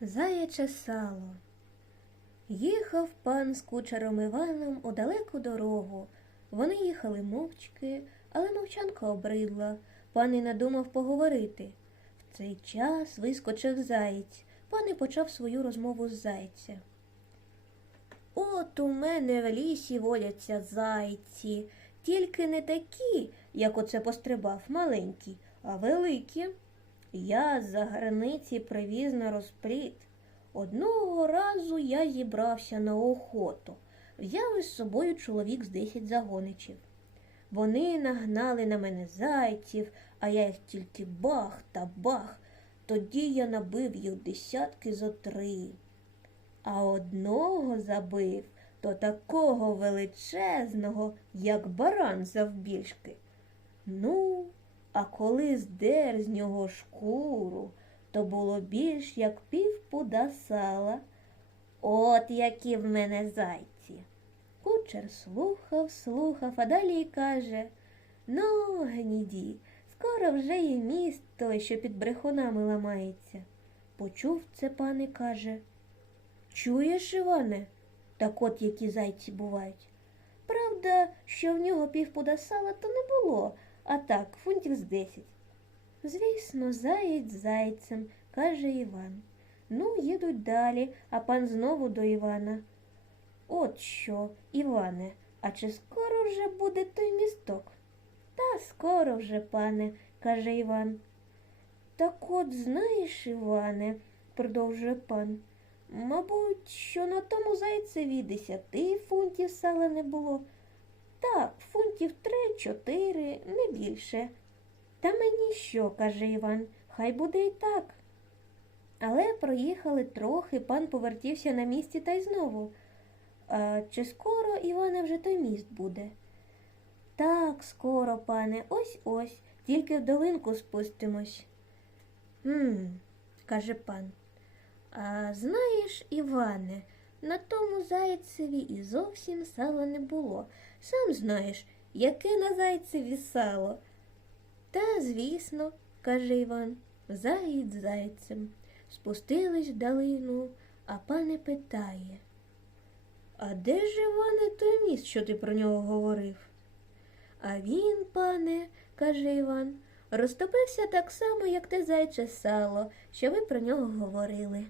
Заяче сало. Їхав пан з кучером Іваном у далеку дорогу. Вони їхали мовчки, але мовчанка обридла. Пан і надумав поговорити. В цей час вискочив заєць. Пан і почав свою розмову з зайця. От у мене в лісі водяться зайці, тільки не такі, як оце пострибав, маленькі, а великі. Я з-за границі привіз на розпліт. Одного разу я зібрався на охоту, взяв із собою чоловік з десять загоничів. Вони нагнали на мене зайців, а я їх тільки бах та бах. Тоді я набив їх десятки зо три. А одного забив то такого величезного, як баран завбільшки. Ну, а коли здер з нього шкуру, то було більш як пів пуда сала. От які в мене зайці. Кучер слухав, слухав, а далі й каже Ну, гніді, скоро вже і міст той, що під брехунами ламається. Почув це пан і каже Чуєш, Іване? Так от які зайці бувають. Правда, що в нього півпуда сала то не було, а так, фунтів з десять. Звісно, заєць зайцем, каже Іван. Ну, їдуть далі, а пан знову до Івана. От що, Іване, а чи скоро вже буде той місток? Та скоро вже, пане, каже Іван. Так от знаєш, Іване, продовжує пан. Мабуть, що на тому зайцеві десяти фунтів сала не було. Так, фунтів три-чотири, не більше. Та мені що, каже Іван, хай буде і так. Але проїхали трохи, пан повертівся на місці та й знову. А чи скоро, Іване, вже той міст буде? Так, скоро, пане, ось ось, тільки в долинку спустимось. Хм, каже пан. А знаєш, Іване, на тому зайцеві і зовсім сала не було. Сам знаєш, яке на зайцеві сало. Та, звісно, каже Іван, заєць зайцем. Спустились в долину, а пане питає. А де ж, Іване, той міст, що ти про нього говорив? А він, пане, каже Іван, розтопився так само, як те зайче сало, що ви про нього говорили.